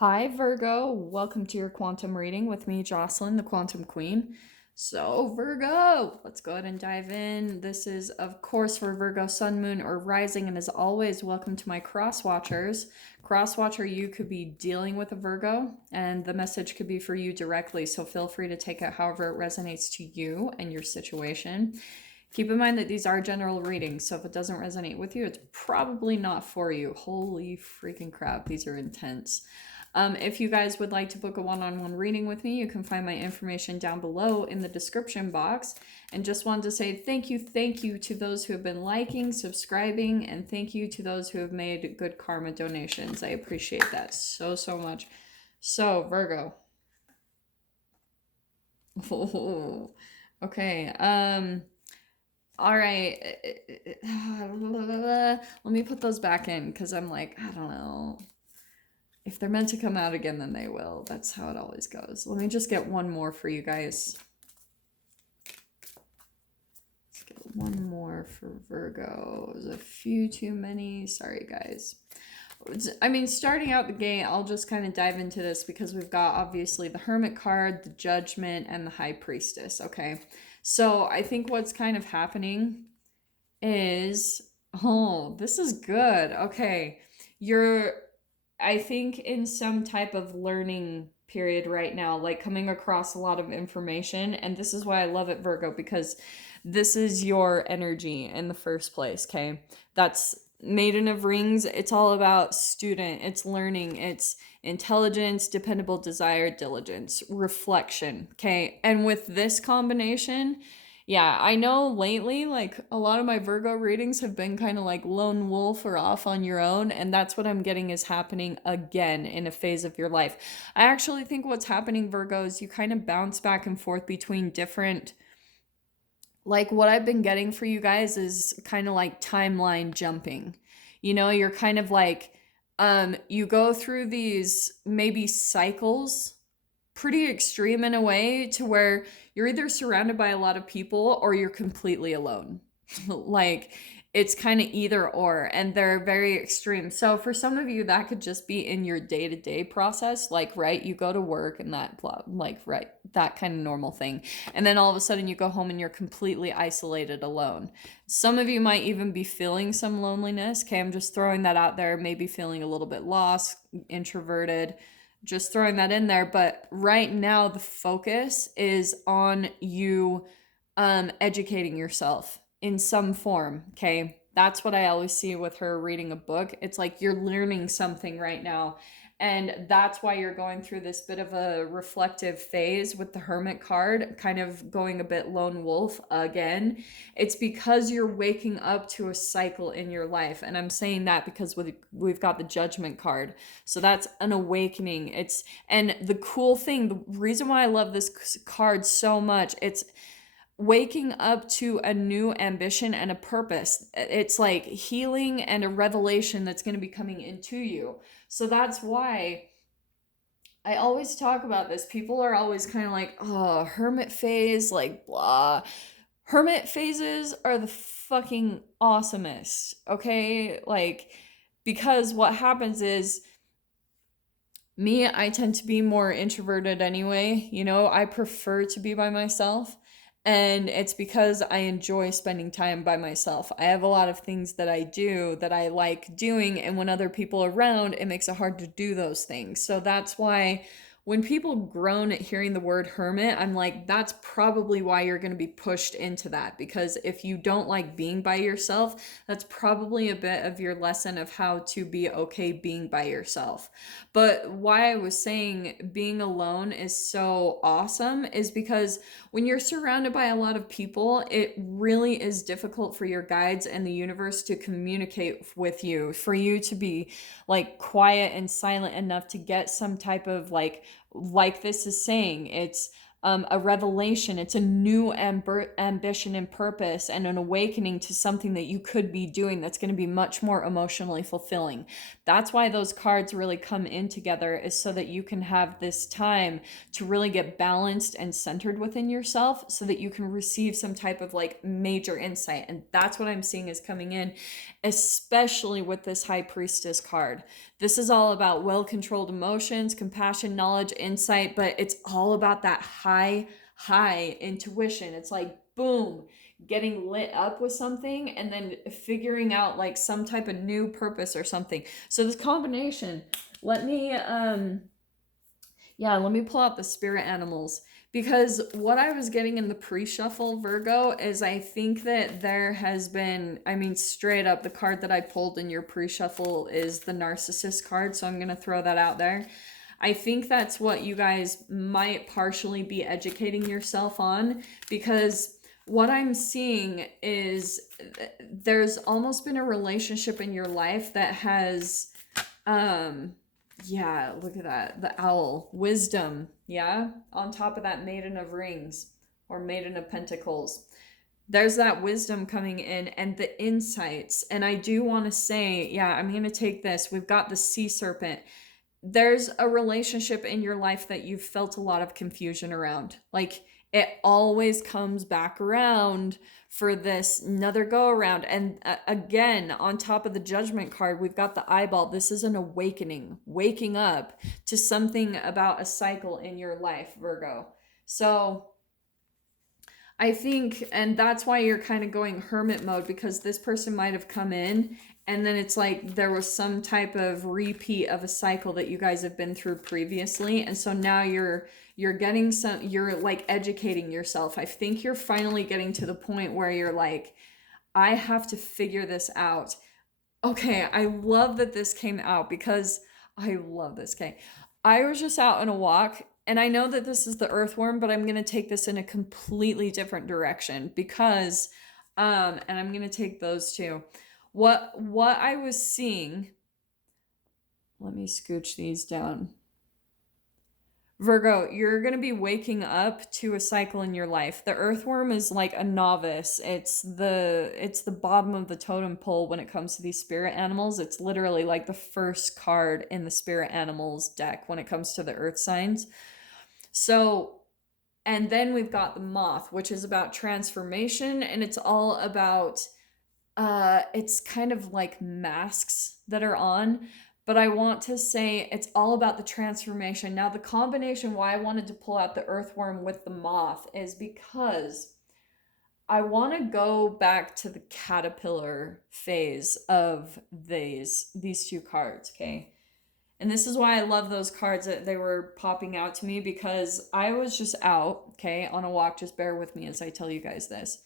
Hi, Virgo. Welcome to your quantum reading with me, Jocelyn, the Quantum Queen. So, Virgo, let's go ahead and dive in. This is, of course, for Virgo, Sun, Moon, or Rising. And as always, welcome to my cross watchers. Cross watcher, you could be dealing with a Virgo, and the message could be for you directly. So, feel free to take it however it resonates to you and your situation. Keep in mind that these are general readings, so if it doesn't resonate with you, it's probably not for you. Holy freaking crap, these are intense. If you guys would like to book a one-on-one reading with me, you can find my information down below in the description box. And just wanted to say thank you to those who have been liking, subscribing, and thank you to those who have made good karma donations. I appreciate that so much. So, Virgo. Oh, okay. All right. Let me put those back in because I'm like, I don't know. If they're meant to come out again, then they will. That's how it always goes. Let me just get one more for you guys. Let's get one more for Virgo. There's a few too many. Sorry, guys. I mean, starting out the gate, I'll just kind of dive into this because we've got obviously the Hermit card, the Judgment, and the High Priestess, okay? So I think what's kind of happening is, oh, this is good. Okay, I think in some type of learning period right now, like coming across a lot of information. And this is why I love it, Virgo, because this is your energy in the first place, okay? That's Maiden of Rings. It's all about student, it's learning, it's intelligence, dependable desire, diligence, reflection, okay? And with this combination, yeah, I know lately, like, a lot of my Virgo readings have been kind of like lone wolf or off on your own, and that's what I'm getting is happening again in a phase of your life. I actually think what's happening, Virgo, is you kind of bounce back and forth between different, like, what I've been getting for you guys is kind of like timeline jumping. You know, you're kind of like, you go through these maybe cycles pretty extreme in a way to where you're either surrounded by a lot of people or you're completely alone. Like it's kind of either or, and they're very extreme. So for some of you, that could just be in your day-to-day process, like right, you go to work and that like right, that kind of normal thing. And then all of a sudden you go home and you're completely isolated alone. Some of you might even be feeling some loneliness. Okay, I'm just throwing that out there, maybe feeling a little bit lost, introverted, just throwing that in there. But right now the focus is on you educating yourself in some form, okay? That's what I always see with her reading a book. It's like you're learning something right now, and that's why you're going through this bit of a reflective phase with the Hermit card, kind of going a bit lone wolf again. It's because you're waking up to a cycle in your life, and I'm saying that because we've got the Judgment card. So that's an awakening. And the cool thing, the reason why I love this card so much, it's waking up to a new ambition and a purpose. It's like healing and a revelation that's going to be coming into you. So that's why I always talk about this. People are always kind of like, oh, hermit phase, like blah. Hermit phases are the fucking awesomest, okay? Like, because what happens is, me, I tend to be more introverted anyway. You know, I prefer to be by myself. And it's because I enjoy spending time by myself. I have a lot of things that I do that I like doing. And when other people are around, it makes it hard to do those things. So that's why when people groan at hearing the word hermit, I'm like, that's probably why you're going to be pushed into that. Because if you don't like being by yourself, that's probably a bit of your lesson of how to be okay being by yourself. But why I was saying being alone is so awesome is because when you're surrounded by a lot of people, it really is difficult for your guides and the universe to communicate with you, for you to be like quiet and silent enough to get some type of like this is saying, it's a revelation. It's a new ambition and purpose and an awakening to something that you could be doing that's going to be much more emotionally fulfilling. That's why those cards really come in together, is so that you can have this time to really get balanced and centered within yourself so that you can receive some type of like major insight. And that's what I'm seeing is coming in, especially with this High Priestess card. This is all about well-controlled emotions, compassion, knowledge, insight, but it's all about that high intuition. It's like, boom, getting lit up with something and then figuring out like some type of new purpose or something. So this combination, let me pull out the spirit animals, because what I was getting in the pre-shuffle, Virgo, is I think that there has been, I mean, straight up, the card that I pulled in your pre-shuffle is the Narcissist card, so I'm going to throw that out there. I think that's what you guys might partially be educating yourself on, because what I'm seeing is there's almost been a relationship in your life that has, yeah, look at that. The owl. Wisdom. Yeah. On top of that Maiden of Rings or Maiden of Pentacles. There's that wisdom coming in and the insights. And I do want to say, yeah, I'm going to take this. We've got the Sea Serpent. There's a relationship in your life that you've felt a lot of confusion around. Like, it always comes back around for this another go around. And again, on top of the Judgment card, we've got the eyeball. This is an awakening, waking up to something about a cycle in your life, Virgo. So I think, and that's why you're kind of going hermit mode, because this person might have come in and then it's like there was some type of repeat of a cycle that you guys have been through previously. And so now you're getting you're like educating yourself. I think you're finally getting to the point where you're like, I have to figure this out. Okay, I love that this came out, because I love this. Okay, I was just out on a walk, and I know that this is the earthworm, but I'm going to take this in a completely different direction, because and I'm going to take those two. What I was seeing, let me scooch these down. Virgo, you're going to be waking up to a cycle in your life. The earthworm is like a novice. It's the bottom of the totem pole when it comes to these spirit animals. It's literally like the first card in the spirit animals deck when it comes to the earth signs. So, and then we've got the moth, which is about transformation, and it's all about it's kind of like masks that are on, but I want to say it's all about the transformation. Now, the combination why I wanted to pull out the earthworm with the moth is because I want to go back to the caterpillar phase of these two cards, okay? And this is why I love those cards, that they were popping out to me, because I was just out, okay, on a walk. Just bear with me as I tell you guys this.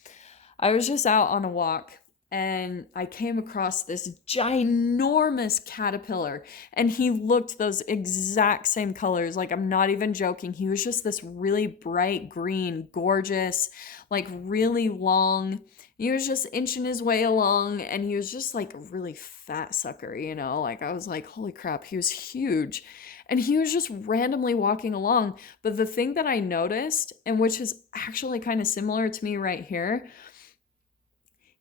I was just out on a walk, and I came across this ginormous caterpillar, and he looked those exact same colors. Like, I'm not even joking. He was just this really bright green, gorgeous, like really long. He was just inching his way along, and he was just like a really fat sucker, you know? Like, I was like, holy crap, he was huge. And he was just randomly walking along. But the thing that I noticed, and which is actually kind of similar to me right here,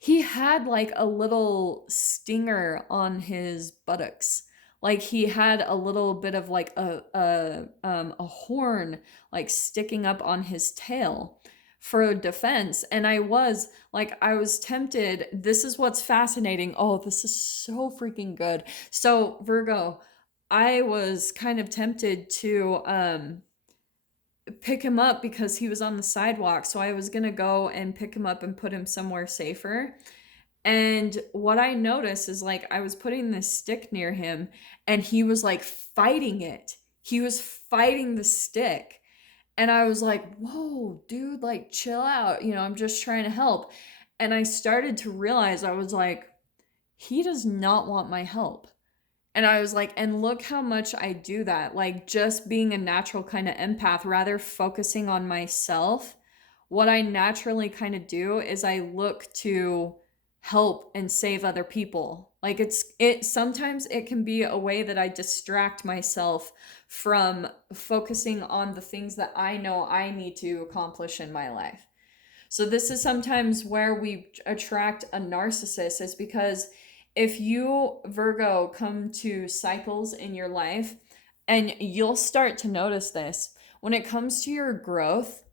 he had like a little stinger on his buttocks. Like, he had a little bit of like a horn like sticking up on his tail for defense. And I was tempted. This is what's fascinating. Oh, this is so freaking good. So, Virgo, I was kind of tempted to pick him up because he was on the sidewalk. So I was going to go and pick him up and put him somewhere safer. And what I noticed is, like, I was putting this stick near him and he was like fighting it. He was fighting the stick. And I was like, whoa, dude, like, chill out. You know, I'm just trying to help. And I started to realize, I was like, he does not want my help. And I was like, and look how much I do that. Like, just being a natural kind of empath, rather focusing on myself, what I naturally kind of do is I look to help and save other people. Like sometimes it can be a way that I distract myself from focusing on the things that I know I need to accomplish in my life. So this is sometimes where we attract a narcissist, is because if you, Virgo, come to cycles in your life, and you'll start to notice this when it comes to your growth,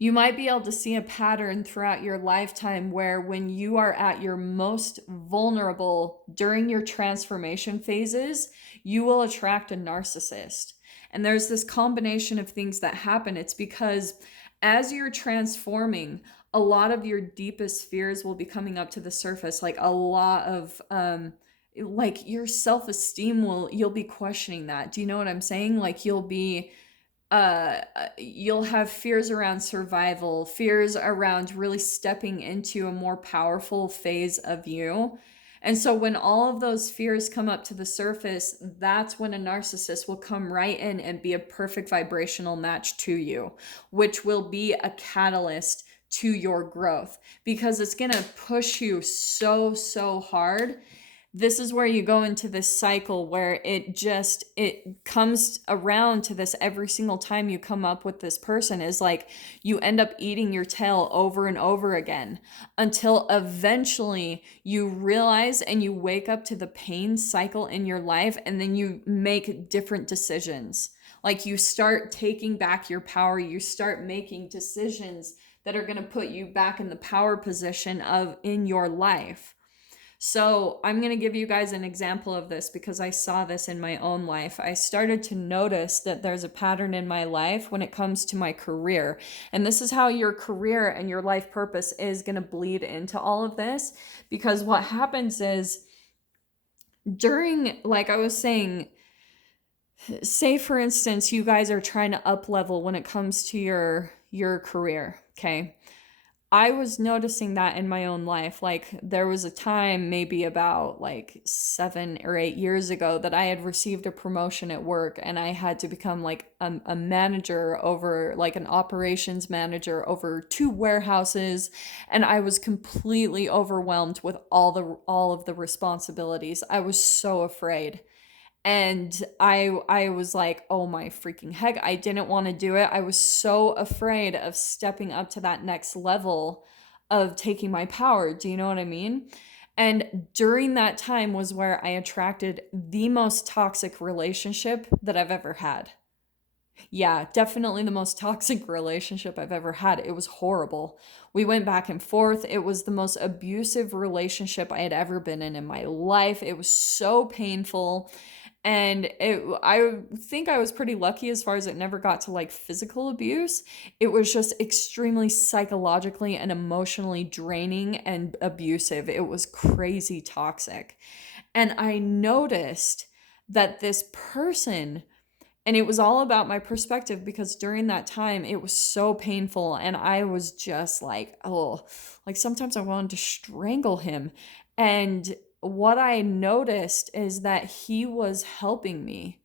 you might be able to see a pattern throughout your lifetime where when you are at your most vulnerable during your transformation phases, you will attract a narcissist. And there's this combination of things that happen. It's because as you're transforming, a lot of your deepest fears will be coming up to the surface. Like a lot of like your self-esteem you'll be questioning that. Do you know what I'm saying? Like you'll have fears around survival, fears around really stepping into a more powerful phase of you. And so when all of those fears come up to the surface, that's when a narcissist will come right in and be a perfect vibrational match to you, which will be a catalyst to your growth, because it's going to push you so, so hard. This is where you go into this cycle where it comes around to this every single time you come up with this person, is like you end up eating your tail over and over again until eventually you realize and you wake up to the pain cycle in your life, and then you make different decisions. Like you start taking back your power, you start making decisions that are going to put you back in the power position in your life. So I'm going to give you guys an example of this because I saw this in my own life. I started to notice that there's a pattern in my life when it comes to my career. And this is how your career and your life purpose is going to bleed into all of this. Because what happens is during, like I was saying, say for instance, you guys are trying to up level when it comes to your career, okay? I was noticing that in my own life. Like there was a time maybe about like 7 or 8 years ago that I had received a promotion at work, and I had to become like a manager over, like an operations manager over 2 warehouses. And I was completely overwhelmed with all of the responsibilities. I was so afraid. And I was like, oh my freaking heck, I didn't want to do it. I was so afraid of stepping up to that next level of taking my power. Do you know what I mean? And during that time was where I attracted the most toxic relationship that I've ever had. Yeah, definitely the most toxic relationship I've ever had. It was horrible. We went back and forth. It was the most abusive relationship I had ever been in my life. It was so painful. And I think I was pretty lucky as far as it never got to like physical abuse. It was just extremely psychologically and emotionally draining and abusive. It was crazy toxic. And I noticed that this person, and it was all about my perspective, because during that time it was so painful and I was just like, oh, like sometimes I wanted to strangle him. And what I noticed is that he was helping me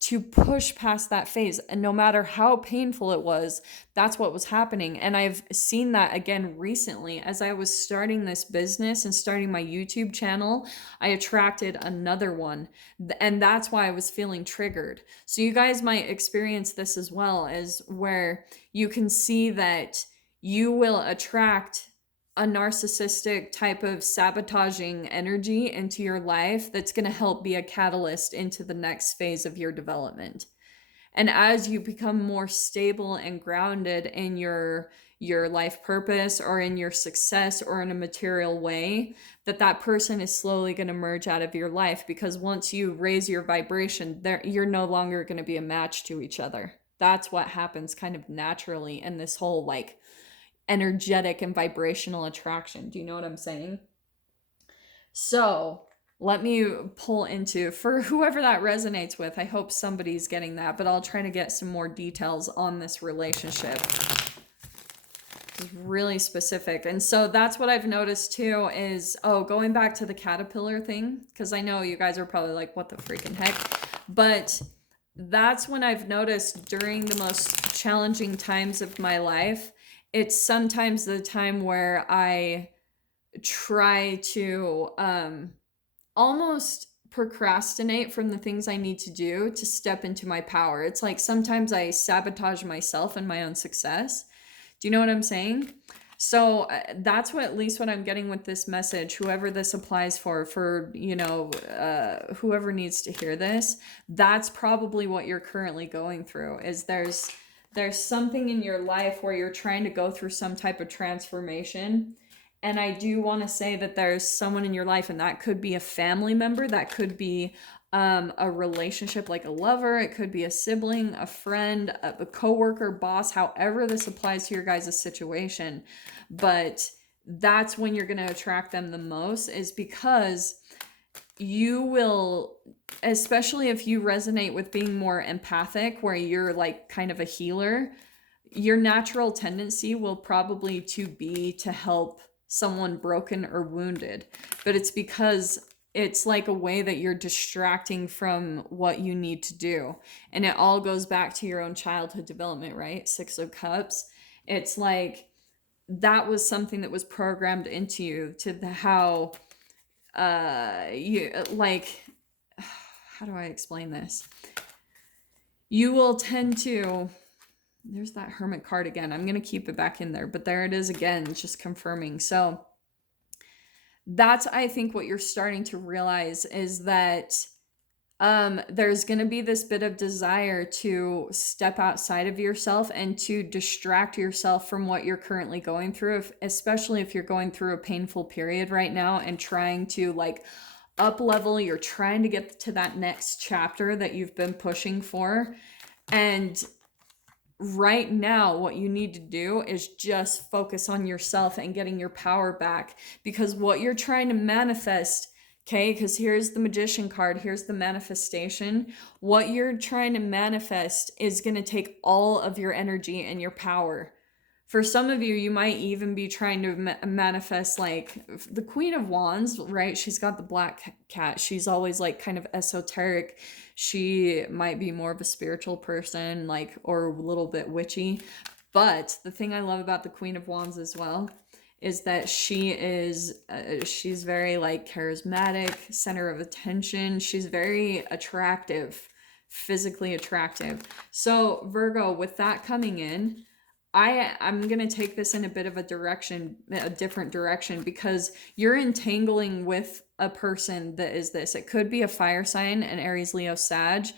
to push past that phase. And no matter how painful it was, that's what was happening. And I've seen that again recently as I was starting this business and starting my YouTube channel. I attracted another one. And that's why I was feeling triggered. So you guys might experience this as well, as where you can see that you will attract a narcissistic type of sabotaging energy into your life that's going to help be a catalyst into the next phase of your development. And as you become more stable and grounded in your life purpose or in your success or in a material way, that person is slowly going to merge out of your life, because once you raise your vibration, you're no longer going to be a match to each other. That's what happens kind of naturally in this whole like energetic and vibrational attraction. Do you know what I'm saying? So let me pull into, for whoever that resonates with, I hope somebody's getting that, but I'll try to get some more details on this relationship. It's really specific. And so that's what I've noticed too is, going back to the caterpillar thing, because I know you guys are probably like, what the freaking heck? But that's when I've noticed during the most challenging times of my life, it's sometimes the time where I try to almost procrastinate from the things I need to do to step into my power. It's like sometimes I sabotage myself and my own success. Do you know what I'm saying? So that's what, at least what I'm getting with this message, whoever this applies for, whoever needs to hear this, that's probably what you're currently going through. Is there's something in your life where you're trying to go through some type of transformation. And I do want to say that there's someone in your life, and that could be a family member, that could be a relationship like a lover, it could be a sibling, a friend, a coworker, boss, however this applies to your guys' situation. But that's when you're going to attract them the most, is because you will, especially if you resonate with being more empathic, where you're like kind of a healer, your natural tendency will probably to be to help someone broken or wounded. But it's because it's like a way that you're distracting from what you need to do. And it all goes back to your own childhood development, right? Six of Cups. It's like that was something that was programmed into you, to the how you like, how do I explain this? You will tend to, there's that Hermit card again. I'm going to keep it back in there, but there it is again, just confirming. So that's, I think, what you're starting to realize is that there's going to be this bit of desire to step outside of yourself and to distract yourself from what you're currently going through, especially if you're going through a painful period right now and trying to like up level, you're trying to get to that next chapter that you've been pushing for. And right now, what you need to do is just focus on yourself and getting your power back, because what you're trying to manifest, okay, because here's the Magician card, here's the manifestation. What you're trying to manifest is going to take all of your energy and your power. For some of you, you might even be trying to manifest like the Queen of Wands, right? She's got the black cat. She's always like kind of esoteric. She might be more of a spiritual person, like, or a little bit witchy. But the thing I love about the Queen of Wands as well is that she's very like charismatic, center of attention. She's very attractive, physically attractive. So Virgo, with that coming in, I'm going to take this in a bit of a different direction, because you're entangling with a person that is this. It could be a fire sign, an Aries, Leo, Sag.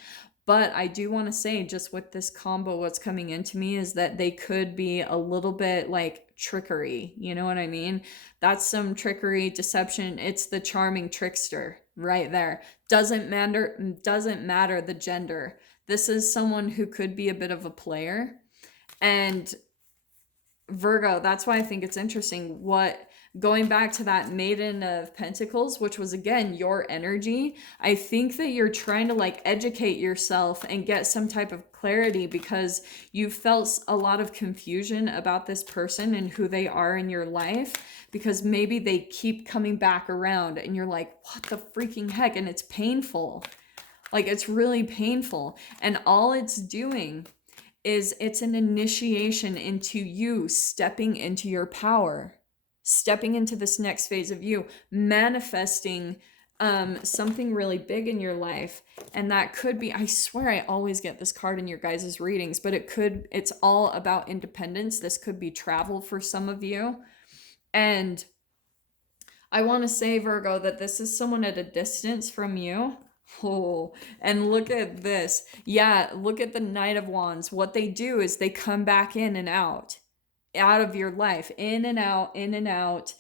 But I do want to say, just with this combo, what's coming into me is that they could be a little bit like trickery. You know what I mean? That's some trickery, deception. It's the charming trickster right there. Doesn't matter the gender. This is someone who could be a bit of a player. And Virgo, that's why I think it's interesting going back to that Maiden of Pentacles, which was again your energy. I think that you're trying to like educate yourself and get some type of clarity, because you felt a lot of confusion about this person and who they are in your life, because maybe they keep coming back around and you're like, what the freaking heck? And it's painful. Like, it's really painful. And all it's doing is it's an initiation into you stepping into your power, stepping into this next phase of you, manifesting something really big in your life. And that could be, I swear I always get this card in your guys' readings, but it's all about independence. This could be travel for some of you. And I want to say, Virgo, that this is someone at a distance from you. Oh, and look at this. Yeah, look at the Knight of Wands. What they do is they come back in and out of your life, in and out,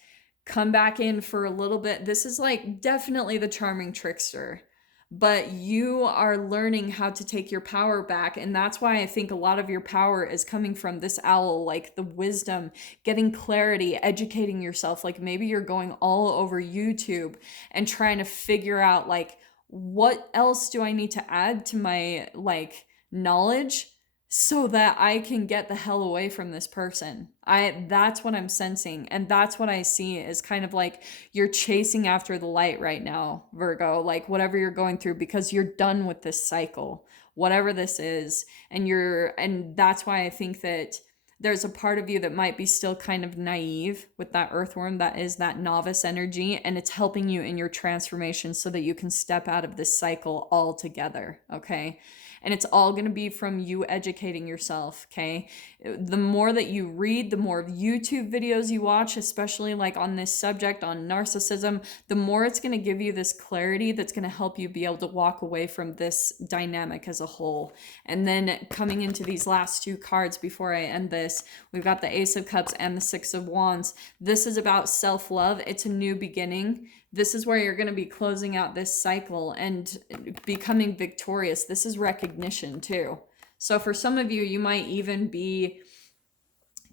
come back in for a little bit. This is like definitely the charming trickster, but you are learning how to take your power back. And that's why I think a lot of your power is coming from this owl, like the wisdom, getting clarity, educating yourself. Like maybe you're going all over YouTube and trying to figure out like, what else do I need to add to my like knowledge so that I can get the hell away from this person. That's what I'm sensing, and that's what I see is kind of like you're chasing after the light right now, Virgo, like whatever you're going through, because you're done with this cycle, whatever this is. And that's why I think that there's a part of you that might be still kind of naive with that earthworm, that is that novice energy, and it's helping you in your transformation so that you can step out of this cycle altogether, okay? And it's all going to be from you educating yourself, okay? The more that you read, the more YouTube videos you watch, especially like on this subject on narcissism, the more it's going to give you this clarity that's going to help you be able to walk away from this dynamic as a whole. And then coming into these last two cards before I end this, we've got the Ace of Cups and the Six of Wands. This is about self-love. It's a new beginning. This is where you're going to be closing out this cycle and becoming victorious. This is recognition too. So for some of you, you might even be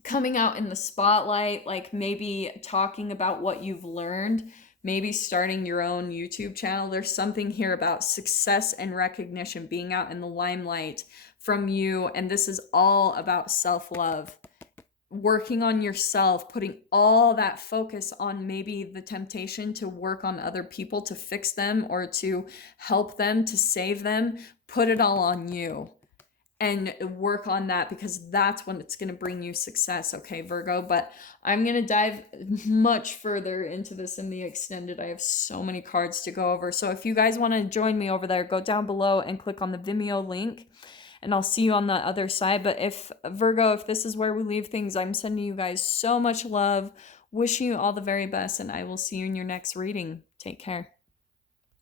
coming out in the spotlight, like maybe talking about what you've learned, maybe starting your own YouTube channel. There's something here about success and recognition, being out in the limelight from you. And this is all about self-love. Working on yourself, putting all that focus on maybe the temptation to work on other people, to fix them or to help them, to save them. Put it all on you and work on that, because that's when it's going to bring you success, okay, Virgo? But I'm going to dive much further into this in the extended. I have so many cards to go over. So if you guys want to join me over there, go down below and click on the Vimeo link. And I'll see you on the other side. But if Virgo, if this is where we leave things, I'm sending you guys so much love. Wishing you all the very best. And I will see you in your next reading. Take care.